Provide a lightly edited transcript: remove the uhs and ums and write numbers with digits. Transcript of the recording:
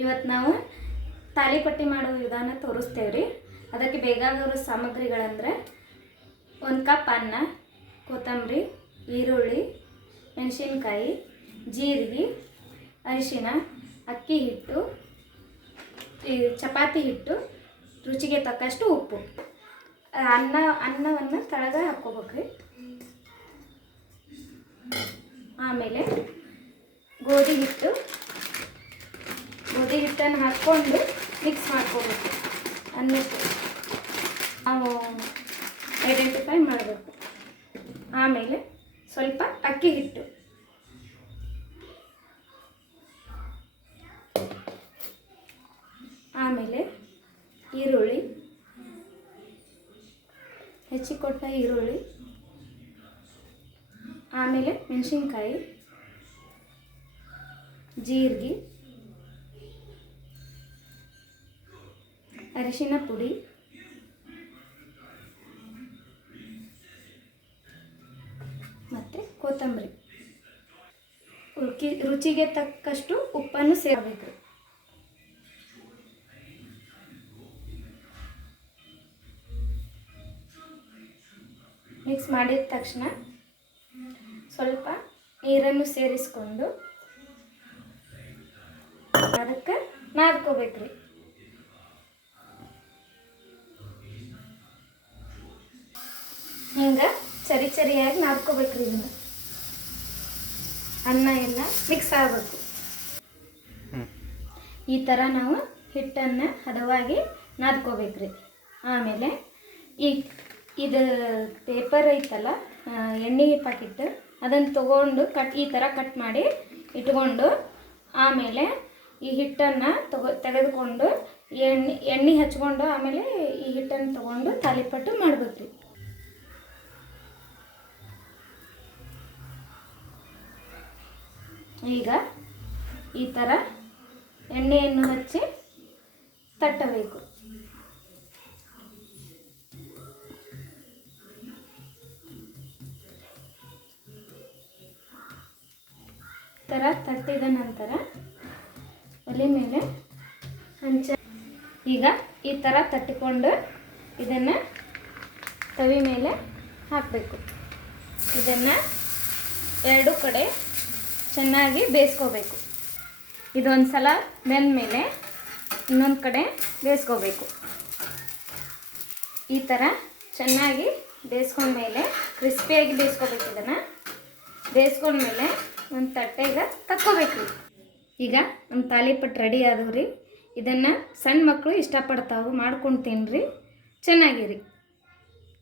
ಇವತ್ತು ನಾವು ತಾಲಿಪಟ್ಟಿ ಮಾಡೋ ವಿಧಾನ ತೋರಿಸ್ತೇವೆ ರೀ. ಅದಕ್ಕೆ ಬೇಕಾಗಿರೋ ಸಾಮಗ್ರಿಗಳಂದ್ರೆ 1 ಕಪ್ ಅನ್ನ, ಕೊತ್ತಂಬರಿ, ಈರುಳ್ಳಿ, ಮೆಣಸಿನಕಾಯಿ, ಜೀರಿಗೆ, ಅರಿಶಿನ, ಅಕ್ಕಿ ಹಿಟ್ಟು, ಚಪಾತಿ ಹಿಟ್ಟು, ರುಚಿಗೆ ತಕ್ಕಷ್ಟು ಉಪ್ಪು. ಅನ್ನವನ್ನು ಕೆಳಗೆ ಹಾಕ್ಕೋಬೇಕ್ರಿ. ಆಮೇಲೆ ಗೋಧಿ ಹಿಟ್ಟನ್ನು ಹಾಕ್ಕೊಂಡು ಮಿಕ್ಸ್ ಮಾಡ್ಕೋಬೇಕು. ಅನ್ನಕ್ಕೆ ನಾವು ಐಡೆಂಟಿಫೈ ಮಾಡಬೇಕು. ಆಮೇಲೆ ಸ್ವಲ್ಪ ಅಕ್ಕಿ ಹಿಟ್ಟು, ಆಮೇಲೆ ಈರುಳ್ಳಿ, ಹೆಚ್ಚಿಕೊಟ್ಟ ಈರುಳ್ಳಿ, ಆಮೇಲೆ ಮೆಣಸಿನ್ಕಾಯಿ, ಜೀರಿಗೆ, ಅರಿಶಿನ ಪುಡಿ, ಮತ್ತು ಕೊತ್ತಂಬರಿ. ರುಚಿಗೆ ತಕ್ಕಷ್ಟು ಉಪ್ಪನ್ನು ಸೇರಬೇಕು. ಮಿಕ್ಸ್ ಮಾಡಿದ ತಕ್ಷಣ ಸ್ವಲ್ಪ ನೀರನ್ನು ಸೇರಿಸ್ಕೊಂಡು ಅದಕ್ಕೆ ನಾದ್ಕೋಬೇಕ್ರಿ. ಹಿಂಗೆ ಚರಿಯಾಗಿ ನಾದ್ಕೋಬೇಕ್ರಿ. ಇದನ್ನು ಅನ್ನ ಎಲ್ಲ ಮಿಕ್ಸ್ ಆಗಬೇಕು. ಈ ಥರ ನಾವು ಹಿಟ್ಟನ್ನು ಹದವಾಗಿ ನಾದ್ಕೋಬೇಕ್ರಿ. ಆಮೇಲೆ ಇದು ಪೇಪರ್ ಐತಲ್ಲ, ಎಣ್ಣೆ ಪ್ಯಾಕೆಟ್, ಅದನ್ನು ತೊಗೊಂಡು ಈ ಥರ ಕಟ್ ಮಾಡಿ ಇಟ್ಕೊಂಡು ಆಮೇಲೆ ಈ ಹಿಟ್ಟನ್ನು ತೆಗೆದುಕೊಂಡು ಎಣ್ಣೆ ಹಚ್ಕೊಂಡು ಆಮೇಲೆ ಈ ಹಿಟ್ಟನ್ನು ತೊಗೊಂಡು ತಾಲಿಪಟ್ಟು ಮಾಡಬೇಕ್ರಿ. ಈಗ ಈ ಥರ ಎಣ್ಣೆಯನ್ನು ಹಚ್ಚಿ ತಟ್ಟಬೇಕು. ಥರ ತಟ್ಟಿದ ನಂತರ ಒಲೆ ಮೇಲೆ ಈಗ ಈ ಥರ ತಟ್ಟಿಕೊಂಡು ಇದನ್ನು ತವಿ ಮೇಲೆ ಹಾಕಬೇಕು. ಇದನ್ನು ಎರಡು ಕಡೆ ಚೆನ್ನಾಗಿ ಬೇಯಿಸ್ಕೋಬೇಕು. ಇದೊಂದು ಸಲ ಬೆಂದ ಮೇಲೆ ಇನ್ನೊಂದು ಕಡೆ ಬೇಯಿಸ್ಕೋಬೇಕು. ಈ ಥರ ಚೆನ್ನಾಗಿ ಬೇಯಿಸ್ಕೊಂಡ್ಮೇಲೆ ಕ್ರಿಸ್ಪಿಯಾಗಿ ಬೇಯಿಸ್ಕೋಬೇಕು. ಇದನ್ನು ಬೇಯಿಸ್ಕೊಂಡ್ಮೇಲೆ ಒಂದು ತಟ್ಟೆಗೆ ತಕ್ಕೋಬೇಕು. ಈಗ ನಮ್ಮ ತಾಲಿಪಟ್ಟು ರೆಡಿ ಆದವು ರೀ. ಇದನ್ನು ಸಣ್ಣ ಮಕ್ಕಳು ಇಷ್ಟಪಡ್ತಾವೆ, ಮಾಡ್ಕೊಂಡು ತಿನ್ನಿರಿ, ಚೆನ್ನಾಗಿರಿ.